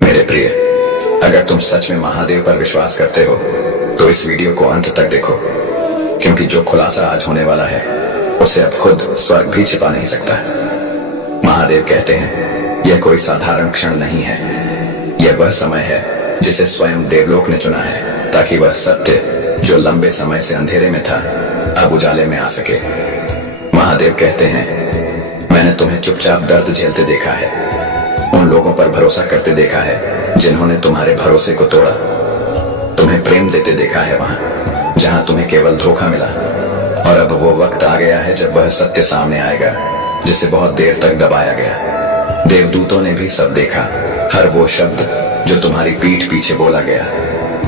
मेरे प्रिय, अगर तुम सच में महादेव पर विश्वास करते हो तो इस वीडियो को अंत तक देखो, क्योंकि जो खुलासा आज होने वाला है उसे अब खुद स्वर्ग भी छिपा नहीं सकता। महादेव कहते हैं, यह कोई साधारण क्षण नहीं है, यह वह समय है जिसे स्वयं देवलोक ने चुना है ताकि वह सत्य जो लंबे समय से अंधेरे में था अब उजाले में आ सके। महादेव कहते हैं, मैंने तुम्हें चुपचाप दर्द झेलते देखा है, उन लोगों पर भरोसा करते देखा है जिन्होंने तुम्हारे भरोसे को तोड़ा, तुम्हें प्रेम देते देखा है वहां जहां तुम्हें केवल धोखा मिला। और अब वो वक्त आ गया है जब वह सत्य सामने आएगा जिसे बहुत देर तक दबाया गया। देवदूतों ने भी सब देखा, हर वो शब्द जो तुम्हारी पीठ पीछे बोला गया,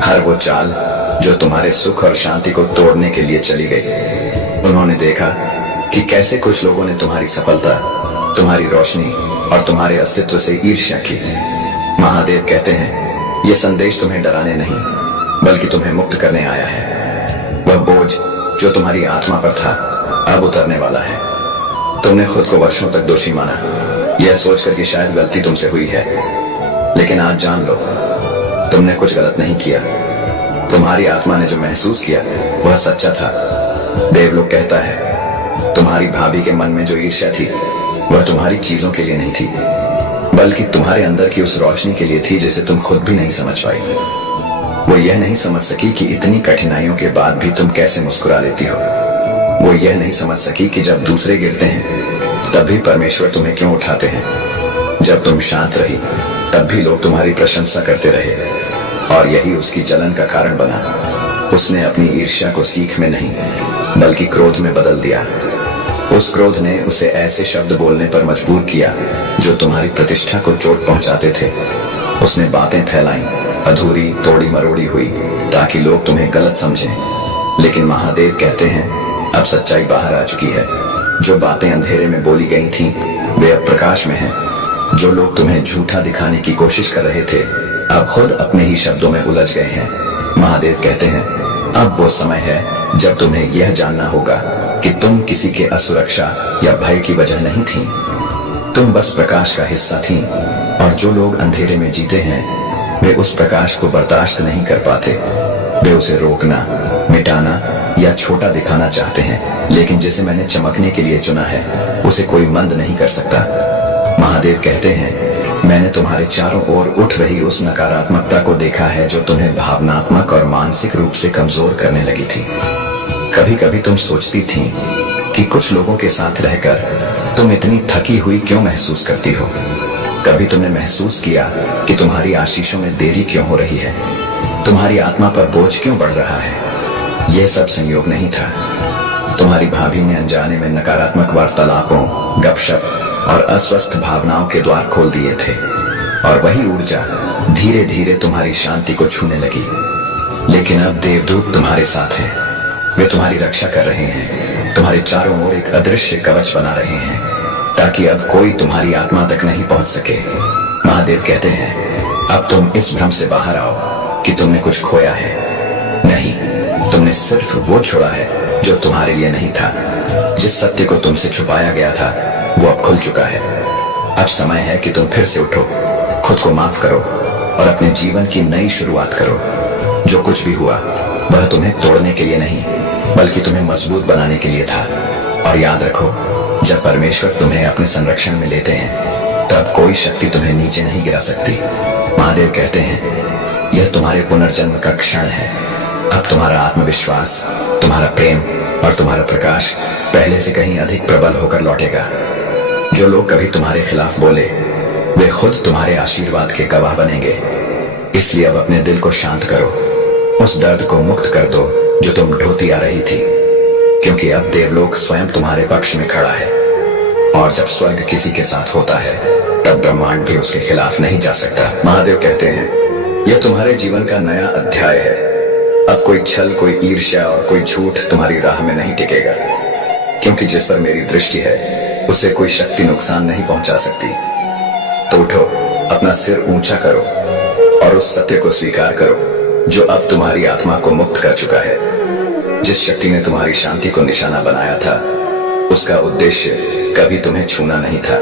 हर वो चाल जो तुम्हारे सुख और शांति को तोड़ने के लिए चली गई। उन्होंने देखा कि कैसे कुछ लोगों ने तुम्हारी सफलता, तुम्हारी रोशनी और तुम्हारे अस्तित्व से ईर्ष्या की। महादेव कहते हैं, यह संदेश तुम्हें डराने नहीं बल्कि तुम्हें मुक्त करने आया है। वह बोझ जो तुम्हारी आत्मा पर था अब उतरने वाला है। तुमने खुद को वर्षों तक दोषी माना, यह सोचकर कि शायद गलती तुमसे हुई है, लेकिन आज जान लो तुमने कुछ गलत नहीं किया। तुम्हारी आत्मा ने जो महसूस किया वह सच्चा था। देवलोक कहता है, तुम्हारी भाभी के मन में जो ईर्ष्या थी वह तुम्हारी चीजों के लिए नहीं थी बल्कि तुम्हारे अंदर की उस रोशनी के लिए थी जिसे तुम खुद भी नहीं समझ पाई। वो यह नहीं समझ सकी कि इतनी कठिनाइयों के बाद भी तुम कैसे मुस्कुरा लेती हो। वो यह नहीं समझ सकी कि जब दूसरे गिरते हैं तब भी परमेश्वर तुम्हें क्यों उठाते हैं। जब तुम शांत रही तब भी लोग तुम्हारी प्रशंसा करते रहे और यही उसकी जलन का कारण बना। उसने अपनी ईर्ष्या को सीख में नहीं बल्कि क्रोध में बदल दिया। उस क्रोध ने उसे ऐसे शब्द बोलने पर मजबूर किया जो तुम्हारी प्रतिष्ठा को चोट पहुंचाते थे। उसने बातें फैलाई, अधूरी तोड़ी मरोड़ी हुई ताकि लोग तुम्हें गलत समझें। लेकिन महादेव कहते हैं, अब सच्चाई बाहर आ चुकी है। जो बातें अंधेरे में बोली गई थीं, वे अब प्रकाश में हैं। जो लोग तुम्हें झूठा दिखाने की कोशिश कर रहे थे अब खुद अपने ही शब्दों में उलझ गए हैं। महादेव कहते हैं, अब वो समय है जब तुम्हें यह जानना होगा कि तुम किसी के असुरक्षा या भय की वजह नहीं थी, तुम बस प्रकाश का हिस्सा थी। और जो लोग अंधेरे में जीते हैं वे उस प्रकाश को बर्दाश्त नहीं कर पाते। वे उसे रोकना, मिटाना या छोटा दिखाना चाहते हैं, लेकिन जिसे मैंने चमकने के लिए चुना है उसे कोई मंद नहीं कर सकता। महादेव कहते हैं, मैंने तुम्हारे चारों ओर उठ रही उस नकारात्मकता को देखा है जो तुम्हें भावनात्मक और मानसिक रूप से कमजोर करने लगी थी। कभी कभी तुम सोचती थी कि कुछ लोगों के साथ रहकर तुम इतनी थकी हुई क्यों महसूस करती हो। कभी तुमने महसूस किया कि तुम्हारी आशीषों में देरी क्यों हो रही है, तुम्हारी आत्मा पर बोझ क्यों बढ़ रहा है। यह सब संयोग नहीं था। तुम्हारी भाभी ने अनजाने में नकारात्मक वार्तालापों, गपशप और अस्वस्थ भावनाओं के द्वार खोल दिए थे और वही ऊर्जा धीरे धीरे तुम्हारी शांति को छूने लगी। लेकिन अब देवदूत तुम्हारे साथ हैं, वे तुम्हारी रक्षा कर रहे हैं, तुम्हारे चारों ओर एक अदृश्य कवच बना रहे हैं ताकि अब कोई तुम्हारी आत्मा तक नहीं पहुंच सके। महादेव कहते हैं, अब तुम इस भ्रम से बाहर आओ कि तुमने कुछ खोया है। नहीं, तुमने सिर्फ वो छोड़ा है जो तुम्हारे लिए नहीं था। जिस सत्य को तुमसे छुपाया गया था वो अब खुल चुका है। अब समय है कि तुम फिर से उठो, खुद को माफ करो और अपने जीवन की नई शुरुआत करो। जो कुछ भी हुआ वह तुम्हें तोड़ने के लिए नहीं बल्कि तुम्हें मजबूत बनाने के लिए था। और याद रखो, जब परमेश्वर तुम्हें अपने संरक्षण में लेते हैं तब कोई शक्ति तुम्हें नीचे नहीं गिरा सकती। महादेव कहते हैं, यह तुम्हारे पुनर्जन्म का क्षण है। अब तुम्हारा आत्मविश्वास, तुम्हारा प्रेम और तुम्हारा प्रकाश पहले से कहीं अधिक प्रबल होकर लौटेगा। जो लोग कभी तुम्हारे खिलाफ बोले वे खुद तुम्हारे आशीर्वाद के गवाह बनेंगे। इसलिए अब अपने दिल को शांत करो, उस दर्द को मुक्त कर दो जो तुम ढोती आ रही थी, क्योंकि अब देवलोक स्वयं तुम्हारे पक्ष में खड़ा है। और जब स्वर्ग किसी के साथ होता है तब ब्रह्मांड भी उसके खिलाफ नहीं जा सकता। महादेव कहते हैं, यह तुम्हारे जीवन का नया अध्याय है। अब कोई छल, कोई ईर्ष्या और कोई झूठ तुम्हारी राह में नहीं टिकेगा, क्योंकि जिस पर मेरी दृष्टि है उसे कोई शक्ति नुकसान नहीं पहुंचा सकती। तो उठो, अपना सिर ऊंचा करो और उस सत्य को स्वीकार करो जो अब तुम्हारी आत्मा को मुक्त कर चुका है। जिस शक्ति ने तुम्हारी शांति को निशाना बनाया था उसका उद्देश्य कभी तुम्हें छूना नहीं था,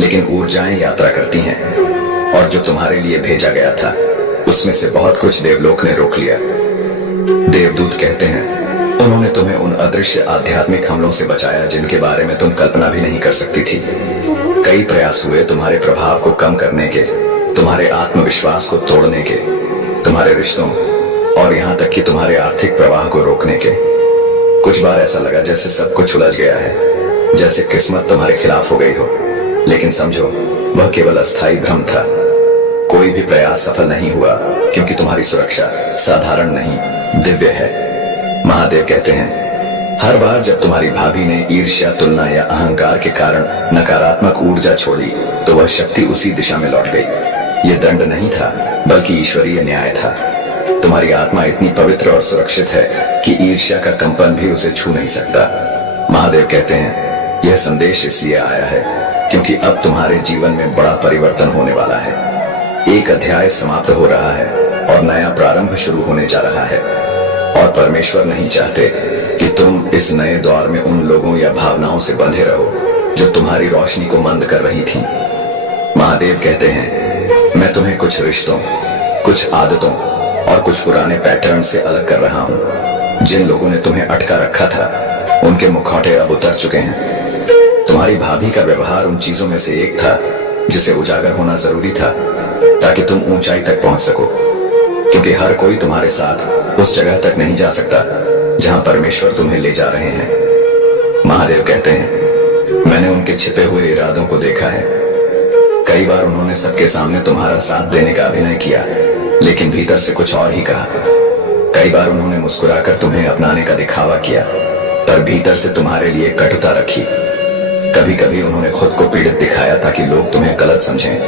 लेकिन ऊर्जाएं यात्रा करती हैं और जो तुम्हारे लिए भेजा गया था उसमें से बहुत कुछ देवलोक ने रोक लिया। देवदूत कहते हैं उन्होंने तुम्हें उन अदृश्य आध्यात्मिक हमलों से बचाया जिनके बारे में तुम कल्पना भी नहीं कर सकती थी। कई प्रयास हुए तुम्हारे प्रभाव को कम करने के, तुम्हारे आत्मविश्वास को तोड़ने के, तुम्हारे रिश्तों और यहाँ तक कि तुम्हारे आर्थिक प्रवाह को रोकने के। कुछ बार ऐसा लगा जैसे सब कुछ उलझ गया है, जैसे किस्मत तुम्हारे खिलाफ हो गई हो। लेकिन समझो, वह केवल अस्थायी भ्रम था। कोई भी प्रयास सफल नहीं हुआ क्योंकि तुम्हारी सुरक्षा साधारण नहीं, दिव्य है। महादेव कहते हैं हर बार जब तुम्हारी भाभी ने ईर्ष्या, तुलना या अहंकार के कारण नकारात्मक ऊर्जा छोड़ी तो वह शक्ति उसी दिशा में लौट गई। यह दंड नहीं था बल्कि ईश्वरीय न्याय था। तुम्हारी आत्मा इतनी पवित्र और सुरक्षित है कि ईर्ष्या का कंपन भी उसे छू नहीं सकता। महादेव कहते हैं यह संदेश इसलिए आया है क्योंकि अब तुम्हारे जीवन में बड़ा परिवर्तन होने वाला है। एक अध्याय समाप्त हो रहा है और नया प्रारंभ शुरू होने जा रहा है। और परमेश्वर नहीं चाहते कि तुम इस नए दौर में उन लोगों या भावनाओं से बंधे रहो जो तुम्हारी रोशनी को मंद कर रही थी। महादेव कहते हैं मैं तुम्हें कुछ रिश्तों, कुछ आदतों और कुछ पुराने पैटर्न से अलग कर रहा हूँ। जिन लोगों ने तुम्हें अटका रखा था उनके मुखौटे अब उतर चुके हैं। तुम्हारी भाभी का व्यवहार उन चीजों में से एक था जिसे उजागर होना जरूरी था ताकि तुम ऊंचाई तक पहुंच सको। क्योंकि हर कोई तुम्हारे साथ उस जगह तक नहीं जा सकता जहां परमेश्वर तुम्हें ले जा रहे हैं। महादेव कहते हैं मैंने उनके छिपे हुए इरादों को देखा है। कई बार उन्होंने सबके सामने तुम्हारा साथ देने का अभिनय किया लेकिन भीतर से कुछ और ही कहा। कई बार उन्होंने मुस्कुराकर तुम्हें अपनाने का दिखावा किया पर भीतर से तुम्हारे लिए कटुता रखी। कभी कभी उन्होंने खुद को पीड़ित दिखाया ताकि लोग तुम्हें गलत समझें,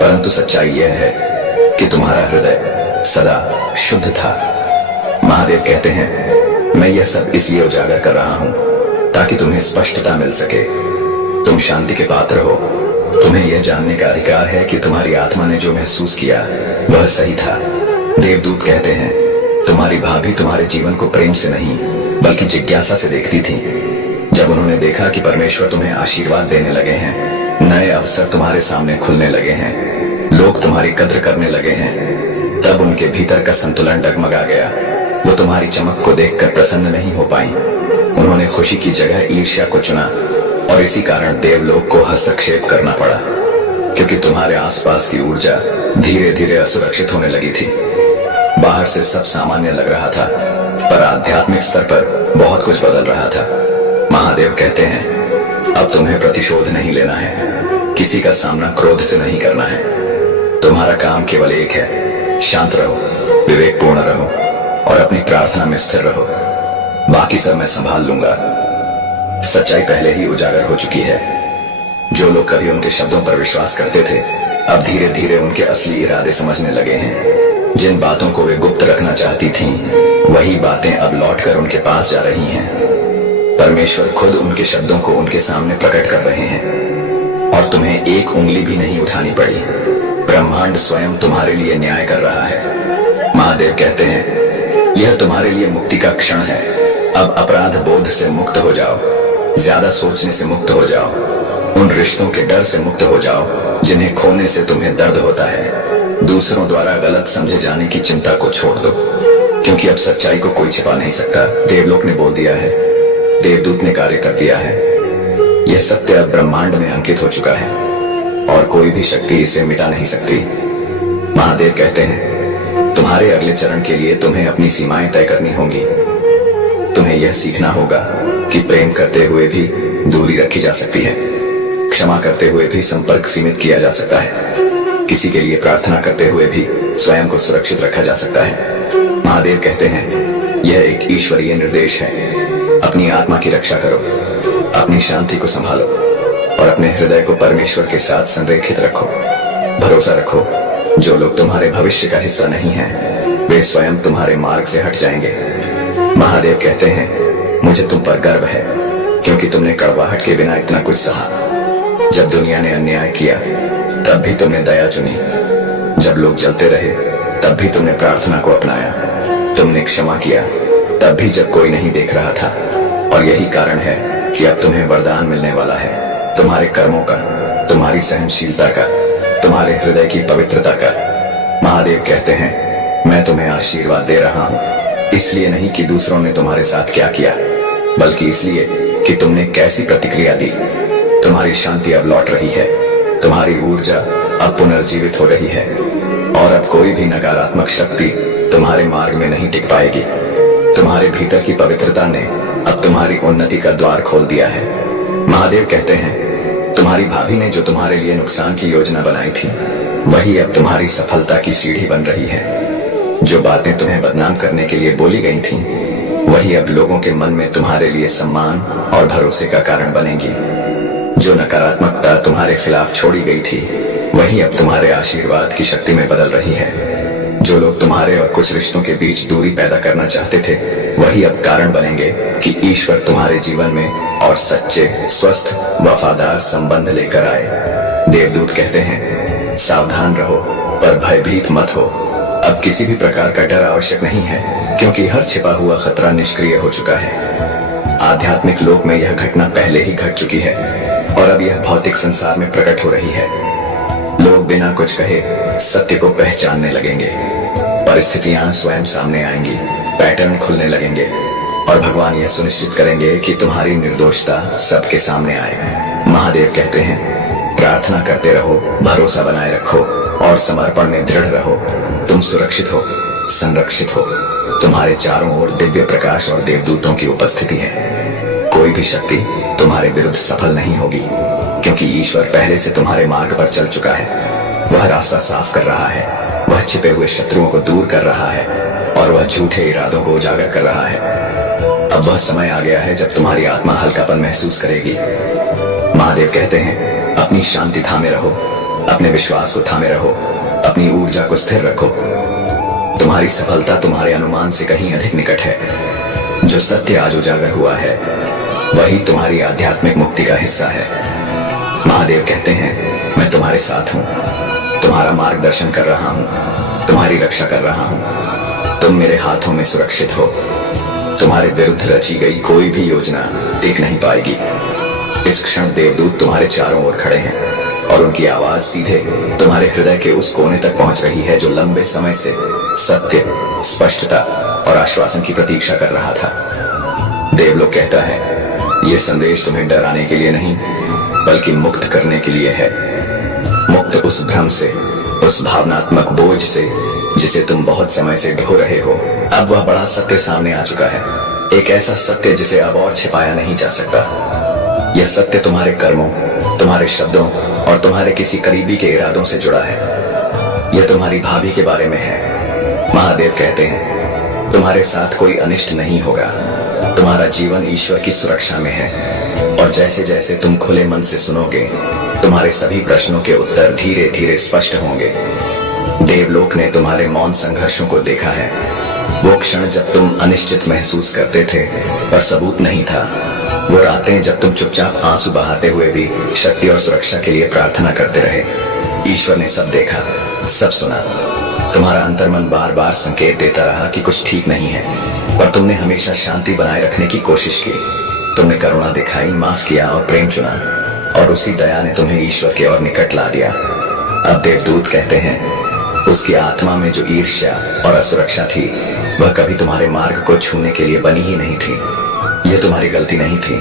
परंतु सच्चाई यह है कि तुम्हारा हृदय सदा शुद्ध था। महादेव कहते हैं मैं यह सब इसलिए उजागर कर रहा हूं ताकि तुम्हें स्पष्टता मिल सके। तुम शांति के पात्र हो। तुम्हें यह जानने का अधिकार है कि तुम्हारी आत्मा ने जो महसूस किया वह सही था। देवदूत कहते हैं तुम्हारी भाभी तुम्हारे जीवन को प्रेम से नहीं बल्कि जिज्ञासा से देखती थी। जब उन्होंने देखा कि परमेश्वर तुम्हें आशीर्वाद देने लगे हैं, नए अवसर तुम्हारे सामने खुलने लगे हैं, लोग तुम्हारी कद्र करने लगे हैं, तब उनके भीतर का संतुलन डगमगा गया। वो तुम्हारी चमक को देखकर प्रसन्न नहीं हो पाई। उन्होंने खुशी की जगह ईर्ष्या को चुना और इसी कारण देवलोक को हस्तक्षेप करना पड़ा क्योंकि तुम्हारे आसपास की ऊर्जा धीरे धीरे असुरक्षित होने लगी थी। बाहर से सब सामान्य लग रहा था पर आध्यात्मिक स्तर पर बहुत कुछ बदल रहा था। महादेव कहते हैं अब तुम्हें प्रतिशोध नहीं लेना है, किसी का सामना क्रोध से नहीं करना है। तुम्हारा काम केवल एक है, शांत रहो, विवेकपूर्ण रहो और अपनी प्रार्थना में स्थिर रहो। बाकी सब मैं संभाल लूंगा। सच्चाई पहले ही उजागर हो चुकी है। जो लोग कभी उनके शब्दों पर विश्वास करते थे अब धीरे धीरे उनके असली इरादे समझने लगे हैं। जिन बातों को वे गुप्त रखना चाहती थीं, वही बातें अब लौटकर उनके पास जा रही हैं। परमेश्वर खुद उनके शब्दों को उनके सामने प्रकट कर रहे हैं और तुम्हें एक उंगली भी नहीं उठानी पड़ी। ब्रह्मांड स्वयं तुम्हारे लिए न्याय कर रहा है। महादेव कहते हैं यह तुम्हारे लिए मुक्ति का क्षण है। अब अपराध बोध से मुक्त हो जाओ, ज्यादा सोचने से मुक्त हो जाओ, उन रिश्तों के डर से मुक्त हो जाओ जिन्हें खोने से तुम्हें दर्द होता है। दूसरों द्वारा गलत समझे जाने की चिंता को छोड़ दो क्योंकि अब सच्चाई को कोई छिपा नहीं सकता। देवलोक ने बोल दिया है, देवदूत ने कार्य कर दिया है। यह सत्य अब ब्रह्मांड में अंकित हो चुका है और कोई भी शक्ति इसे मिटा नहीं सकती। महादेव कहते हैं तुम्हारे अगले चरण के लिए तुम्हें अपनी सीमाएं तय करनी होंगी। तुम्हें यह सीखना होगा कि प्रेम करते हुए भी दूरी रखी जा सकती है, क्षमा करते हुए भी संपर्क सीमित किया जा सकता है, किसी के लिए प्रार्थना करते हुए भी स्वयं को सुरक्षित रखा जा सकता है। महादेव कहते हैं यह एक ईश्वरीय निर्देश है। अपनी आत्मा की रक्षा करो, अपनी शांति को संभालो और अपने हृदय को परमेश्वर के साथ संरेखित रखो। भरोसा रखो जो लोग तुम्हारे भविष्य का हिस्सा नहीं हैं, वे स्वयं तुम्हारे मार्ग से हट जाएंगे। महादेव कहते हैं मुझे तुम पर गर्व है क्योंकि तुमने कड़वाहट के बिना इतना कुछ सहा। जब दुनिया ने अन्याय किया तब भी तुमने दया चुनी। जब लोग जलते रहे तब भी तुमने प्रार्थना को अपनाया। तुमने क्षमा किया तब भी जब कोई नहीं देख रहा था। और यही कारण है कि अब तुम्हें वरदान मिलने वाला है, तुम्हारे कर्मों का, तुम्हारी सहनशीलता का, तुम्हारे हृदय की पवित्रता का। महादेव कहते हैं, मैं तुम्हें आशीर्वाद दे रहा हूँ, इसलिए नहीं कि दूसरों ने तुम्हारे साथ क्या किया, बल्कि इसलिए कि तुमने कैसी प्रतिक्रिया दी। तुम्हारी शांति अब लौट रही है, तुम्हारी ऊर्जा अब पुनर्जीवित हो रही है, और अब कोई भी नकारात्मक शक्ति तुम्हारे मार्ग में नहीं टिक पाएगी। तुम्हारे भीतर की पवित्रता ने अब तुम्हारी उन्नति का द्वार खोल दिया है। महादेव कहते हैं, तुम्हारी भाभी ने जो तुम्हारे लिए नुकसान की योजना बनाई थी, वही अब तुम्हारी सफलता की सीढ़ी बन रही है। जो बातें तुम्हें बदनाम करने के लिए बोली गई थीं, वही अब लोगों के मन में तुम्हारे लिए सम्मान और भरोसे का कारण बनेगी। जो नकारात्मकता तुम्हारे खिलाफ छोड़ी गई थी, वही अब तुम्हारे आशीर्वाद की शक्ति में बदल रही है। जो लोग तुम्हारे और कुछ रिश्तों के बीच दूरी पैदा करना चाहते थे, वही अब कारण बनेंगे कि ईश्वर तुम्हारे जीवन में और सच्चे, स्वस्थ, वफादार संबंध लेकर आए। देवदूत कहते हैं, सावधान रहो पर भयभीत मत हो। अब किसी भी प्रकार का डर आवश्यक नहीं है, क्योंकि हर छिपा हुआ खतरा निष्क्रिय हो चुका है। आध्यात्मिक लोक में यह घटना पहले ही घट चुकी है, और अब यह भौतिक संसार में प्रकट हो रही है। लोग बिना कुछ कहे सत्य को पहचानने लगेंगे। परिस्थितियां स्वयं सामने आएंगी, पैटर्न खुलने लगेंगे, और भगवान यह सुनिश्चित करेंगे कि तुम्हारी निर्दोषता सबके सामने आए। महादेव कहते हैं, प्रार्थना करते रहो, भरोसा बनाए रखो और समर्पण में दृढ़ रहो। तुम सुरक्षित हो, संरक्षित हो। तुम्हारे चारों ओर दिव्य प्रकाश और देवदूतों की उपस्थिति है। कोई भी शक्ति तुम्हारे विरुद्ध सफल नहीं होगी, क्योंकि ईश्वर पहले से तुम्हारे मार्ग पर चल चुका है। वह रास्ता साफ कर रहा है, वह छिपे हुए शत्रुओं को दूर कर रहा है, और वह झूठे इरादों को उजागर कर रहा है। अब वह समय आ गया है जब तुम्हारी आत्मा हल्कापन महसूस करेगी। महादेव कहते हैं, अपनी शांति थामे रहो, अपने विश्वास को थामे रहो, अपनी ऊर्जा को स्थिर रखो। तुम्हारी सफलता तुम्हारे अनुमान से कहीं अधिक निकट है। जो सत्य आज उजागर हुआ है, वही तुम्हारी आध्यात्मिक मुक्ति का हिस्सा है। महादेव कहते हैं, मैं तुम्हारे साथ हूँ, तुम्हारा मार्गदर्शन कर रहा हूँ, तुम्हारी रक्षा कर रहा हूँ। तुम मेरे हाथों में सुरक्षित हो। तुम्हारे विरुद्ध रची गई कोई भी योजना टिक नहीं पाएगी। इस क्षण देवदूत तुम्हारे चारों ओर खड़े हैं, और उनकी आवाज सीधे तुम्हारे हृदय के उस कोने तक पहुंच रही है जो लंबे समय से सत्य, स्पष्टता और आश्वासन की प्रतीक्षा कर रहा था। देवलोक कहता है, यह संदेश तुम्हें डराने के लिए नहीं, बल्कि मुक्त करने के लिए है। मुक्त उस भ्रम से, उस भावनात्मक बोझ से जिसे तुम बहुत समय से ढो रहे हो। अब वह बड़ा सत्य सामने आ चुका है, एक ऐसा सत्य जिसे अब और छिपाया नहीं जा सकता। यह सत्य तुम्हारे कर्मों, तुम्हारे शब्दों और तुम्हारे किसी करीबी के इरादों से जुड़ा है। यह तुम्हारी भाभी के बारे में है। महादेव कहते हैं, तुम्हारे साथ कोई अनिष्ट नहीं होगा। तुम्हारा जीवन ईश्वर की सुरक्षा में है, और जैसे जैसे तुम खुले मन से सुनोगे, तुम्हारे सभी प्रश्नों के उत्तर धीरे धीरे स्पष्ट होंगे। देवलोक ने तुम्हारे मौन संघर्षों को देखा है। वो क्षण जब तुम अनिश्चित महसूस करते थे पर सबूत नहीं था, वो रातें जब तुम चुपचाप आंसू बहाते हुए भी शक्ति और सुरक्षा के लिए प्रार्थना करते रहे। ईश्वर ने सब देखा, सब सुना। तुम्हारा अंतर्मन बार बार संकेत देता रहा कि कुछ ठीक नहीं है, पर तुमने हमेशा शांति बनाए रखने की कोशिश की। तुमने करुणा दिखाई, माफ किया और प्रेम चुना, और उसी दया ने तुम्हें ईश्वर के और निकट ला दिया। अब देवदूत कहते हैं, उसकी आत्मा में जो ईर्ष्या और असुरक्षा थी, वह कभी तुम्हारे मार्ग को छूने के लिए बनी ही नहीं थी। यह तुम्हारी गलती नहीं थी,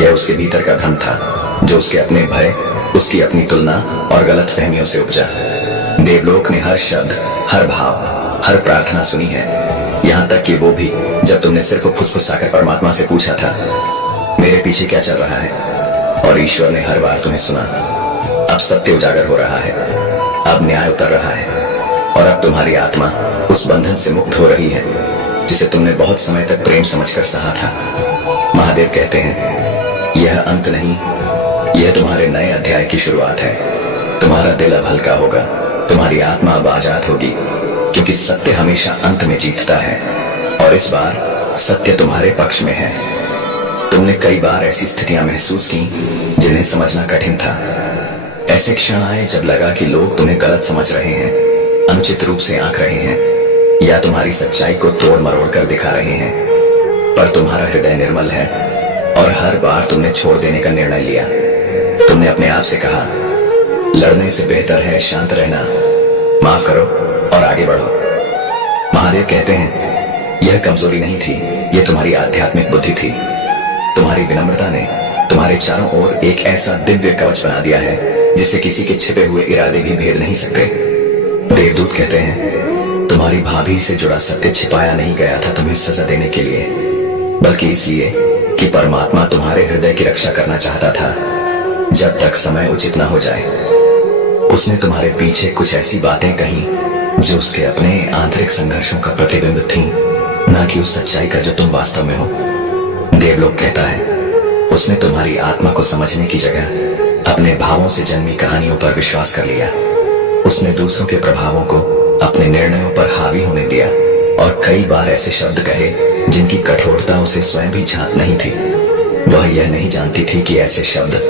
यह उसके भीतर का भ्रम था, जो उसके अपने भय, उसकी अपनी तुलना और गलत फहमियों से उपजा। देवलोक ने हर शब्द, हर भाव, हर प्रार्थना सुनी है, यहाँ तक कि वो भी जब तुमने सिर्फ फुसफुसाकर परमात्मा से पूछा था, मेरे पीछे क्या चल रहा है, और ईश्वर ने हर बार तुम्हें सुना। अब सत्य उजागर हो रहा है, अब न्याय उतर रहा है, और अब तुम्हारी आत्मा उस बंधन से मुक्त हो रही है जिसे तुमने बहुत समय तक प्रेम समझकर सहा था। महादेव कहते हैं, यह अंत नहीं, यह तुम्हारे नए अध्याय की शुरुआत है। तुम्हारा दिल अब हल्का होगा, तुम्हारी आत्मा अब आजाद होगी, क्योंकि सत्य हमेशा अंत में जीतता है, और इस बार सत्य तुम्हारे पक्ष में है। तुमने कई बार ऐसी स्थितियां महसूस की जिन्हें समझना कठिन था। ऐसे क्षण आए जब लगा कि लोग तुम्हें गलत समझ रहे हैं, अनुचित रूप से आंक रहे हैं, या तुम्हारी सच्चाई को तोड़ मरोड़ कर दिखा रहे हैं। पर तुम्हारा हृदय निर्मल है, और हर बार तुमने छोड़ देने का निर्णय लिया। तुमने अपने आप से कहा, लड़ने से बेहतर है शांत रहना, माफ करो और आगे बढ़ो। महादेव कहते हैं यह कमजोरी नहीं थी, यह तुम्हारी आध्यात्मिक बुद्धि थी। तुम्हारी विनम्रता ने तुम्हारे चारों ओर एक ऐसा दिव्य कवच बना दिया है जिसे किसी के छिपे हुए इरादे भी भेद नहीं सकते। देवदूत कहते हैं तुम्हारी भाभी से जुड़ा सत्य छिपाया नहीं गया था तुम्हें सजा देने के लिए, बल्कि इसलिए कि परमात्मा तुम्हारे हृदय की रक्षा करना चाहता था। जब तक समय उचित न हो जाए, उसने तुम्हारे पीछे कुछ ऐसी बातें कही जो उसके अपने आंतरिक संघर्षों का प्रतिबिंब थी, न कि उस सच्चाई का जो तुम वास्तव में हो। देवलोक कहता है उसने तुम्हारी आत्मा को समझने की जगह अपने भावों से जन्मी कहानियों पर विश्वास कर लिया। उसने दूसरों के प्रभावों को अपने निर्णयों पर हावी होने दिया और कई बार ऐसे शब्द कहे जिनकी कठोरता उसे स्वयं भी झांक नहीं थी। वह यह नहीं जानती थी कि ऐसे शब्द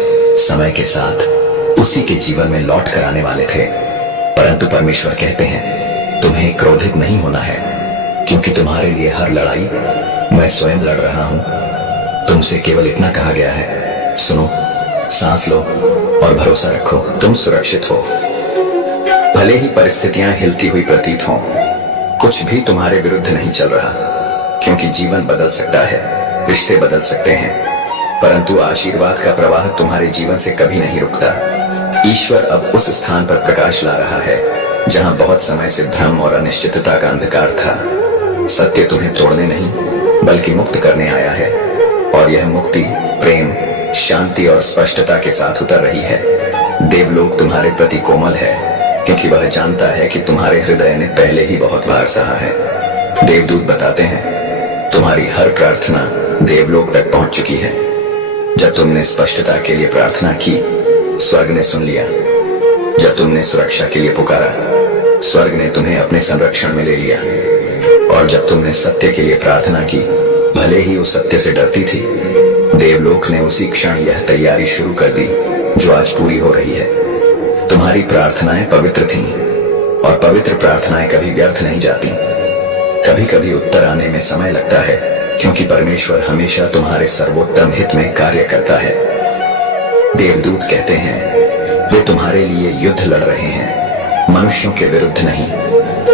समय के साथ उसी के जीवन में लौट कर आने वाले थे। परंतु परमेश्वर कहते हैं तुम्हें क्रोधित नहीं होना है, क्योंकि तुम्हारे लिए हर लड़ाई मैं स्वयं लड़ रहा हूं। तुमसे केवल इतना कहा गया है, सुनो, सांस लो और भरोसा रखो, तुम सुरक्षित हो। भले ही परिस्थितियां हिलती हुई प्रतीत हों, कुछ भी तुम्हारे विरुद्ध नहीं चल रहा, क्योंकि जीवन बदल सकता है, रिश्ते बदल सकते हैं, परंतु आशीर्वाद का प्रवाह तुम्हारे जीवन से कभी नहीं रुकता। ईश्वर अब उस स्थान पर प्रकाश ला रहा है जहां बहुत समय से भ्रम और अनिश्चितता का अंधकार था। सत्य तुम्हें तोड़ने नहीं बल्कि मुक्त करने आया है, और यह मुक्ति प्रेम, शांति और स्पष्टता के साथ उतर रही है। देवलोक तुम्हारे प्रति कोमल है, क्योंकि वह जानता है कि तुम्हारे हृदय ने पहले ही बहुत भार सहा है। देवदूत बताते हैं तुम्हारी हर प्रार्थना देवलोक तक पहुंच चुकी है। जब तुमने स्पष्टता के लिए प्रार्थना की, स्वर्ग ने सुन लिया। जब तुमने सुरक्षा के लिए पुकारा, स्वर्ग ने तुम्हें अपने संरक्षण में ले लिया। और जब तुमने सत्य के लिए प्रार्थना की, भले ही उस सत्य से डरती थी, देवलोक ने उसी क्षण यह तैयारी शुरू कर दी जो आज पूरी हो रही है। तुम्हारी प्रार्थनाएं पवित्र थीं, और पवित्र प्रार्थनाएं कभी व्यर्थ नहीं जाती। कभी कभी उत्तर आने में समय लगता है, क्योंकि परमेश्वर हमेशा तुम्हारे सर्वोत्तम हित में कार्य करता है। देवदूत कहते हैं वे तुम्हारे लिए युद्ध लड़ रहे हैं, मनुष्यों के विरुद्ध नहीं,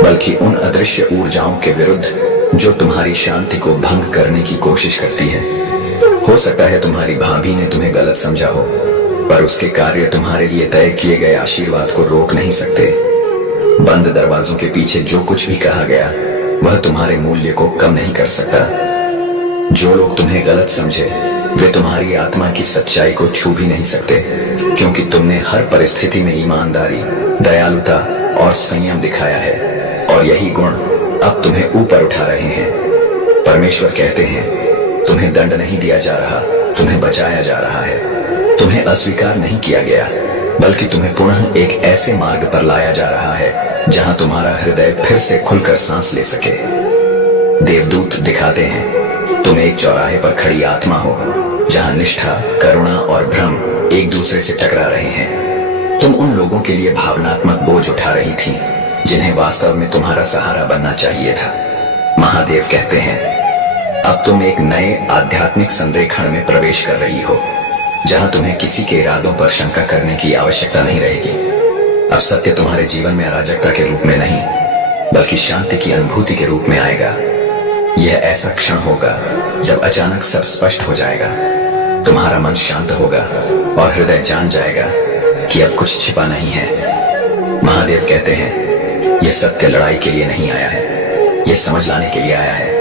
बल्कि उन अदृश्य ऊर्जाओं के विरुद्ध जो तुम्हारी शांति को भंग करने की कोशिश करती है। हो सकता है तुम्हारी भाभी ने तुम्हें गलत समझा हो, पर उसके कार्य तुम्हारे लिए तय किए गए आशीर्वाद को रोक नहीं सकते। बंद दरवाजों के पीछे जो कुछ भी कहा गया, वह तुम्हारे मूल्य को कम नहीं कर सकता। जो लोग तुम्हें गलत समझे, वे तुम्हारी आत्मा की सच्चाई को छू भी नहीं सकते, क्योंकि तुमने हर परिस्थिति में ईमानदारी, दयालुता और संयम दिखाया है, और यही गुण अब तुम्हें ऊपर उठा रहे हैं। परमेश्वर कहते हैं तुम्हें दंड नहीं दिया जा रहा, तुम्हें बचाया जा रहा है। तुम्हें अस्वीकार नहीं किया गया, बल्कि तुम्हें पुनः एक ऐसे मार्ग पर लाया जा रहा है जहां तुम्हारा हृदय फिर से खुलकर सांस ले सके। देवदूत दिखाते हैं तुम एक चौराहे पर खड़ी आत्मा हो, जहां निष्ठा, करुणा और भ्रम एक दूसरे से टकरा रहे हैं। तुम उन लोगों के लिए भावनात्मक बोझ उठा रही थी जिन्हें वास्तव में तुम्हारा सहारा बनना चाहिए था। महादेव कहते हैं अब तुम एक नए आध्यात्मिक संरेखण में प्रवेश कर रही हो, जहां तुम्हें किसी के इरादों पर शंका करने की आवश्यकता नहीं रहेगी। अब सत्य तुम्हारे जीवन में अराजकता के रूप में नहीं, बल्कि शांति की अनुभूति के रूप में आएगा। यह ऐसा क्षण होगा जब अचानक सब स्पष्ट हो जाएगा। तुम्हारा मन शांत होगा और हृदय जान जाएगा कि अब कुछ छिपा नहीं है। महादेव कहते हैं यह सत्य लड़ाई के लिए नहीं आया है, यह समझ लाने के लिए आया है।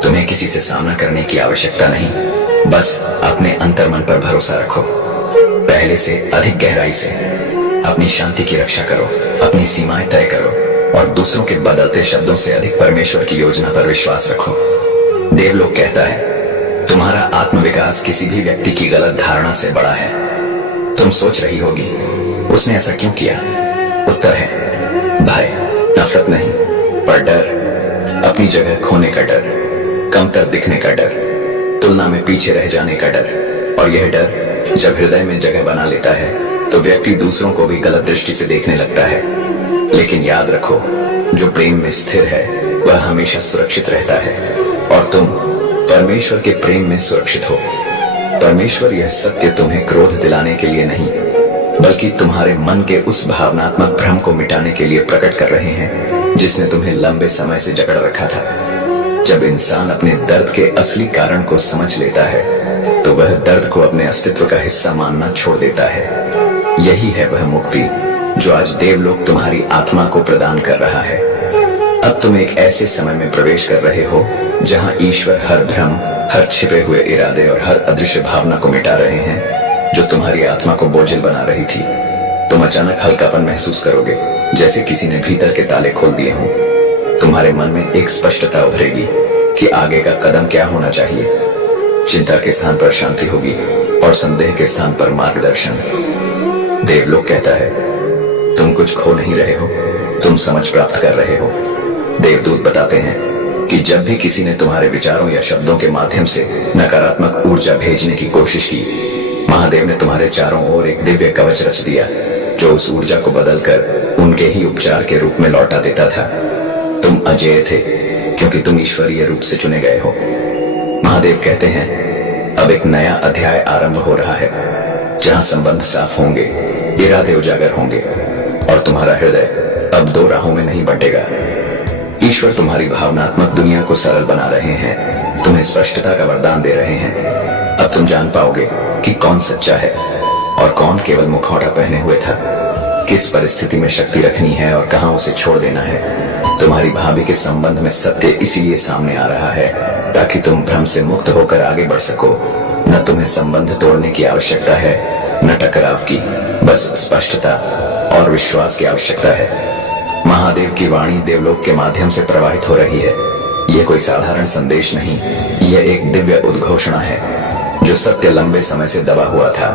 तुम्हें किसी से सामना करने की आवश्यकता नहीं, बस अपने अंतर्मन पर भरोसा रखो। पहले से अधिक गहराई से अपनी शांति की रक्षा करो, अपनी सीमाएं तय करो, और दूसरों के बदलते शब्दों से अधिक परमेश्वर की योजना पर विश्वास रखो। देवलोक कहता है तुम्हारा आत्मविकास किसी भी व्यक्ति की गलत धारणा से बड़ा है। तुम सोच रही होगी उसने ऐसा क्यों किया? उत्तर है भय, नफरत नहीं, पर डर, अपनी जगह खोने का डर, कमतर दिखने का डर, तुलना में पीछे रह जाने का डर। और यह डर जब हृदय में जगह बना लेता है तो व्यक्ति दूसरों को भी गलत दृष्टि से देखने लगता है। लेकिन याद रखो, जो प्रेम में स्थिर है वह हमेशा सुरक्षित रहता है, और तुम परमेश्वर के प्रेम में सुरक्षित हो। परमेश्वर यह सत्य तुम्हें क्रोध दिलाने के लिए नहीं, बल्कि तुम्हारे मन के उस भावनात्मक भ्रम को मिटाने के लिए प्रकट कर रहे हैं जिसने तुम्हें लंबे समय से जकड़ रखा था। जब इंसान अपने दर्द के असली कारण को समझ लेता है तो वह दर्द को अपने अस्तित्व का हिस्सा मानना छोड़ देता है। यही है वह मुक्ति जो आज देवलोक तुम्हारी आत्मा को प्रदान कर रहा है। अब तुम एक ऐसे समय में प्रवेश कर रहे हो जहां ईश्वर हर भ्रम, हर छिपे हुए इरादे और हर अदृश्य भावना को मिटा रहे हैं जो तुम्हारी आत्मा को बोझिल बना रही थी। तुम अचानक हल्कापन महसूस करोगे, जैसे किसी ने भीतर के ताले खोल दिए हों। तुम्हारे मन में एक स्पष्टता उभरेगी कि आगे का कदम क्या होना चाहिए। चिंता के स्थान पर शांति होगी और संदेह के स्थान पर मार्गदर्शन। देवलोक कहता है, तुम कुछ खो नहीं रहे हो, तुम समझ प्राप्त कर रहे हो। देवदूत बताते हैं कि जब भी किसी ने तुम्हारे विचारों या शब्दों के माध्यम से नकारात्मक ऊर्जा भेजने की कोशिश की, महादेव ने तुम्हारे चारों ओर एक दिव्य कवच रच दिया जो उस ऊर्जा को बदलकर उनके ही उपचार के रूप में लौटा देता था। तुम अजेय थे क्योंकि तुम ईश्वरीय रूप से चुने गए हो। महादेव कहते हैं, अब एक नया अध्याय आरंभ हो रहा है जहां संबंध साफ होंगे, इरादे उजागर होंगे और तुम्हारा हृदय अब दो राहों में नहीं बंटेगा। ईश्वर तुम्हारी भावनात्मक दुनिया को सरल बना रहे हैं, तुम्हें स्पष्टता का वरदान दे रहे हैं। अब तुम जान पाओगे कि कौन सच्चा है और कौन केवल मुखौटा पहने हुए था, किस परिस्थिति में शक्ति रखनी है और कहां उसे छोड़ देना है। तुम्हारी भाभी के संबंध में सत्य इसीलिए सामने आ रहा है ताकि तुम भ्रम से मुक्त होकर आगे बढ़ सको। न तुम्हें संबंध तोड़ने की आवश्यकता है, न टकराव की, बस स्पष्टता और विश्वास की आवश्यकता है। महादेव की वाणी देवलोक के माध्यम से प्रवाहित हो रही है। यह कोई साधारण संदेश नहीं, यह एक दिव्य उद्घोषणा है। जो सत्य लंबे समय से दबा हुआ था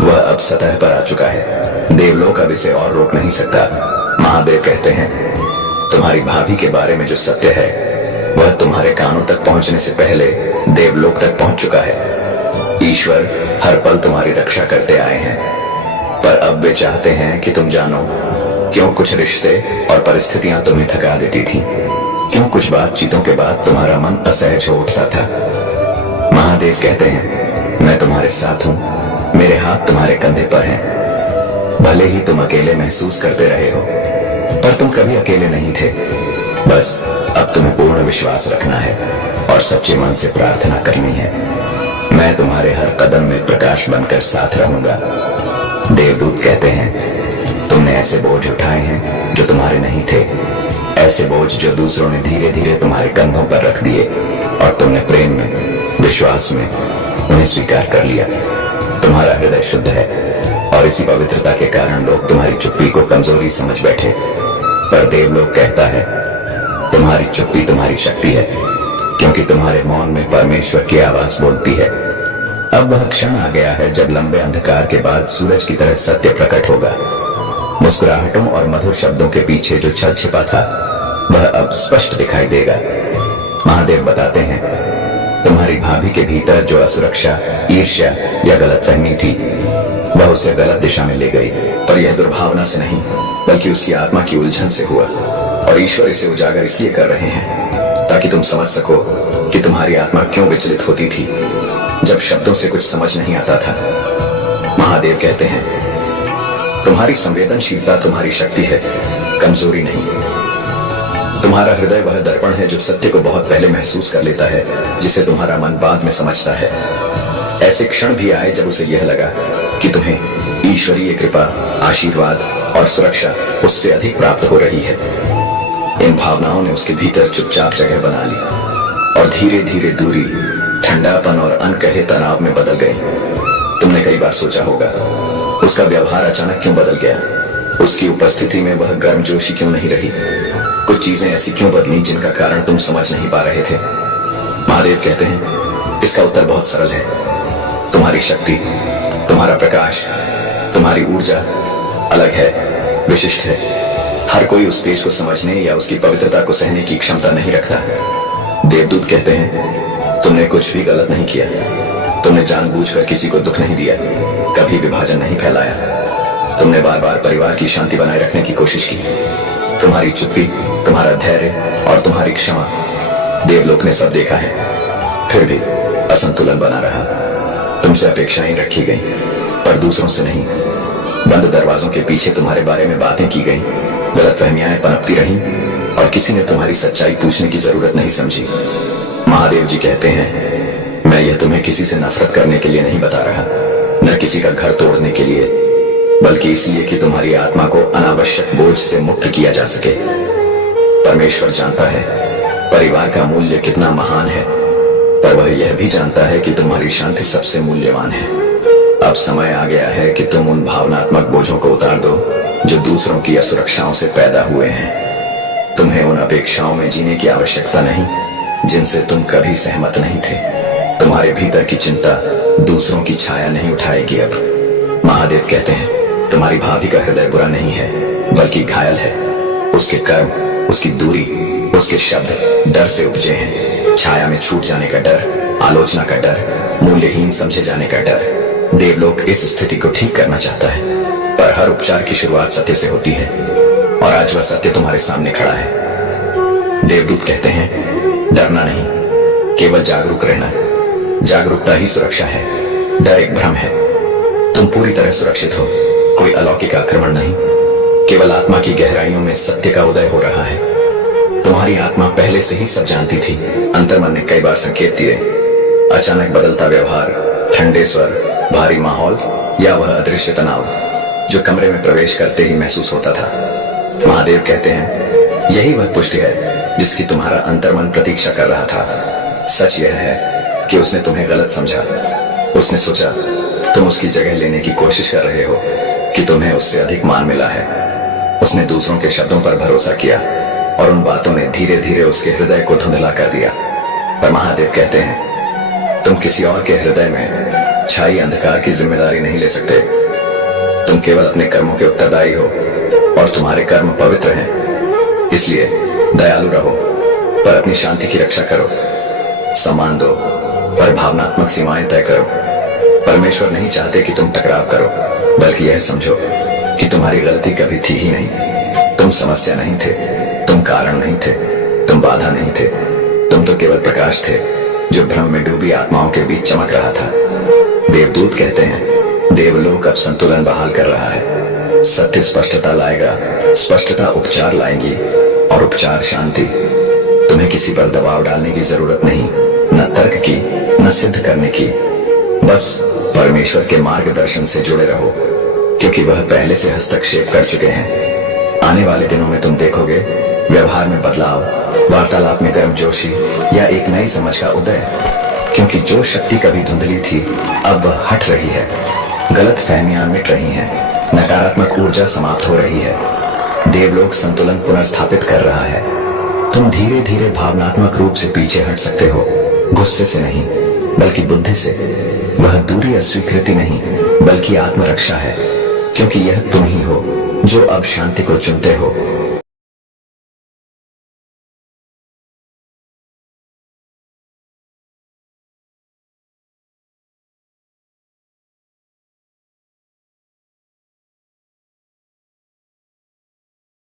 वह अब सतह पर आ चुका है। देवलोक अब इसे और रोक नहीं सकता। महादेव कहते हैं, तुम्हारी भाभी के बारे में जो सत्य है वह तुम्हारे कानों तक पहुंचने से पहले देवलोक तक पहुंच चुका है। ईश्वर हर पल तुम्हारी रक्षा करते आए हैं, पर अब वे चाहते हैं कि तुम जानो क्यों कुछ रिश्ते और परिस्थितियां तुम्हें थका देती थी, क्यों कुछ बातचीतों के बाद तुम्हारा मन असहज हो उठता था। महादेव कहते हैं, मैं तुम्हारे साथ हूं, मेरे हाथ तुम्हारे कंधे पर हैं। भले ही तुम अकेले महसूस करते रहे हो, पर तुम कभी अकेले नहीं थे। बस अब तुम्हें पूर्ण विश्वास रखना है और सच्चे मन से प्रार्थना करनी है। मैं तुम्हारे हर कदम में प्रकाश बनकर साथ रहूंगा। देवदूत कहते हैं, तुमने ऐसे बोझ उठाए हैं जो तुम्हारे नहीं थे, ऐसे बोझ जो दूसरों ने धीरे धीरे तुम्हारे कंधों पर रख दिए और तुमने प्रेम में, विश्वास में उन्हें स्वीकार कर लिया। तुम्हारा हृदय शुद्ध है और इसी पवित्रता के कारण लोग तुम्हारी चुप्पी को कमजोरी समझ बैठे, पर देवलोक कहता है, तुम्हारी चुप्पी तुम्हारी शक्ति है, क्योंकि तुम्हारे मौन में परमेश्वर की आवाज बोलती है। अब वह क्षण आ गया है जब लंबे अंधकार के बाद सूरज की तरह सत्य प्रकट होगा। मुस्कुराहटों और मधुर शब्दों के पीछे जो छल छिपा था वह अब स्पष्ट दिखाई देगा। महादेव बताते हैं, तुम्हारी भाभी के भीतर जो असुरक्षा, ईर्ष्या या गलतफहमी थी वह उसे गलत दिशा में ले गई, पर यह दुर्भावना से नहीं बल्कि उसकी आत्मा की उलझन से हुआ। और ईश्वर इसे उजागर इसलिए कर रहे हैं ताकि तुम समझ सको कि तुम्हारी आत्मा क्यों विचलित होती थी जब शब्दों से कुछ समझ नहीं आता था। महादेव कहते हैं, तुम्हारी संवेदनशीलता तुम्हारी शक्ति है, कमजोरी नहीं। तुम्हारा हृदय वह दर्पण है जो सत्य को बहुत पहले महसूस कर लेता है, जिसे तुम्हारा मन बाद में समझता है। ऐसे क्षण भी आए जब उसे यह लगा कि तुम्हें ईश्वरीय कृपा, आशीर्वाद और सुरक्षा उससे अधिक प्राप्त हो रही है। इन भावनाओं ने उसके भीतर चुपचाप जगह बना ली और धीरे धीरे दूरी, ठंडापन और अनकहे तनाव में बदल गई। तुमने कई बार सोचा होगा, उसका व्यवहार अचानक क्यों बदल गया? उसकी उपस्थिति में वह गर्मजोशी क्यों नहीं रही? कुछ चीजें ऐसी क्यों बदली जिनका कारण तुम समझ नहीं पा रहे थे? महादेव कहते हैं, इसका उत्तर बहुत सरल है। तुम्हारी शक्ति, तुम्हारा प्रकाश, तुम्हारी ऊर्जा अलग है, विशिष्ट है। हर कोई उस तेज को समझने या उसकी पवित्रता को सहने की क्षमता नहीं रखता। देवदूत कहते हैं, तुमने कुछ भी गलत नहीं किया। तुमने जानबूझकर किसी को दुख नहीं दिया, कभी विभाजन नहीं फैलाया। तुमने बार बार परिवार की शांति बनाए रखने की कोशिश की। तुम्हारी चुप्पी, तुम्हारा धैर्य और तुम्हारी क्षमा, देवलोक ने सब देखा है। फिर भी असंतुलन बना रहा। तुमसे अपेक्षाएं रखी गई, पर दूसरों से नहीं। बंद दरवाजों के पीछे तुम्हारे बारे में बातें की गई, गलतफहमियां पनपती रहीं और किसी ने तुम्हारी सच्चाई पूछने की जरूरत नहीं समझी। महादेव जी कहते हैं, मैं यह तुम्हें किसी से नफरत करने के लिए नहीं बता रहा, न किसी का घर तोड़ने के लिए, बल्कि इसलिए कि तुम्हारी आत्मा को अनावश्यक बोझ से मुक्त किया जा सके। परमेश्वर जानता है परिवार का मूल्य कितना महान है, पर वह यह भी जानता है कि तुम्हारी शांति सबसे मूल्यवान है। अब समय आ गया है कि तुम उन भावनात्मक बोझों को उतार दो जो दूसरों की असुरक्षाओं से पैदा हुए हैं। तुम्हें उन अपेक्षाओं में जीने की आवश्यकता नहीं जिनसे तुम कभी सहमत नहीं थे। तुम्हारे भीतर की चिंता दूसरों की छाया नहीं उठाएगी। अब महादेव कहते हैं, तुम्हारी भाभी का हृदय बुरा नहीं है बल्कि घायल है। उसके कर्म, उसकी दूरी, उसके शब्द डर से उपजे हैं। छाया में छूट जाने का डर, आलोचना का डर, मूल्यहीन समझे जाने का डर। देवलोक इस स्थिति को ठीक करना चाहता है, पर हर उपचार की शुरुआत सत्य से होती है और आज वह सत्य तुम्हारे सामने खड़ा है। देवदूत कहते हैं, डरना नहीं, केवल जागरूक रहना। जागरूकता ही सुरक्षा है, डर एक भ्रम है। तुम पूरी तरह सुरक्षित हो, कोई अलौकिक आक्रमण नहीं, केवल आत्मा की गहराइयों में सत्य का उदय हो रहा है। तुम्हारी आत्मा पहले से ही सब जानती थी। अंतर्मन ने कई बार संकेत दिए, अचानक बदलता व्यवहार, ठंडे स्वर, भारी माहौल या वह अदृश्य तनाव जो कमरे में प्रवेश करते ही महसूस होता था। महादेव कहते हैं, यही वह पुष्टि है जिसकी तुम्हारा अंतर्मन प्रतीक्षा कर रहा था। सच यह है कि उसने तुम्हें गलत समझा। उसने सोचा तुम उसकी जगह लेने की कोशिश कर रहे हो, कि तुम्हें उससे अधिक मान मिला है। उसने दूसरों के शब्दों पर भरोसा किया और उन बातों ने धीरे धीरे उसके हृदय को धुंधला कर दिया। पर महादेव कहते हैं, तुम किसी और के हृदय में छाई अंधकार की जिम्मेदारी नहीं ले सकते। तुम केवल अपने कर्मों के उत्तरदायी हो और तुम्हारे कर्म पवित्र हैं। इसलिए दयालु रहो पर अपनी शांति की रक्षा करो। सम्मान दो पर भावनात्मक सीमाएं तय करो। परमेश्वर नहीं चाहते कि तुम टकराव करो, बल्कि यह समझो कि तुम्हारी गलती कभी थी ही नहीं। तुम समस्या नहीं थे, तुम कारण नहीं थे, तुम बाधा नहीं थे। तुम तो केवल प्रकाश थे जो भ्रम में डूबी आत्माओं के बीच चमक रहा था। देवदूत कहते हैं, देवलोक अब संतुलन बहाल कर रहा है। सत्य स्पष्टता लाएगा, स्पष्टता उपचार लाएंगी और उपचार शांति। तुम्हें किसी पर दबाव डालने की जरूरत नहीं, न तर्क की, न सिद्ध करने की। बस परमेश्वर के मार्गदर्शन से जुड़े रहो, क्योंकि वह पहले से हस्तक्षेप कर चुके हैं। आने वाले दिनों में तुम देखोगे व्यवहार में बदलाव, वार्तालाप में गर्मजोशी या एक नई समझ का उदय। क्योंकि जो शक्ति कभी धुंधली थी अब वह हट रही है। गलत फहमियां मिट रही हैं, नकारात्मक ऊर्जा समाप्त हो रही है। देवलोक संतुलन पुनर्स्थापित कर रहा है। तुम धीरे धीरे भावनात्मक रूप से पीछे हट सकते हो, गुस्से से नहीं बल्कि बुद्धि से। वह दूरी अस्वीकृति नहीं बल्कि आत्मरक्षा है, क्योंकि यह तुम ही हो जो अब शांति को चुनते हो।